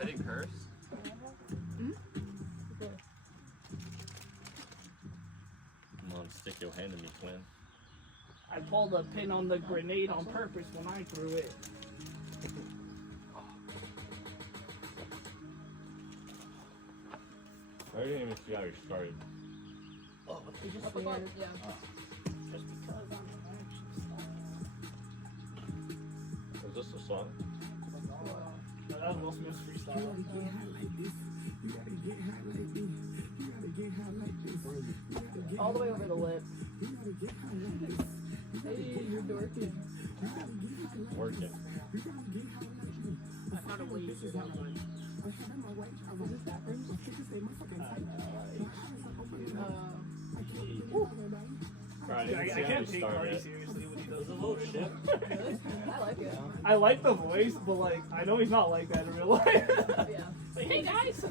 I didn't curse. Come on, stick your hand in me, Quinn. I pulled a pin on the grenade on purpose when I threw it. I didn't even see how you started. Oh, you just Up above, yeah. just because I'm an action star. Is this a song? No, that was Will Smith's freestyle. All the way over the lip. Hey, you're dorky. Working. I found a way to do one. Is this backwards? Alright, I I can't didn't see take how you Cardi started. seriously when he does There's a the little voice. shit. Really? I like it. I like the voice, but like I know he's not like that in real life. Yeah. Like, hey guys!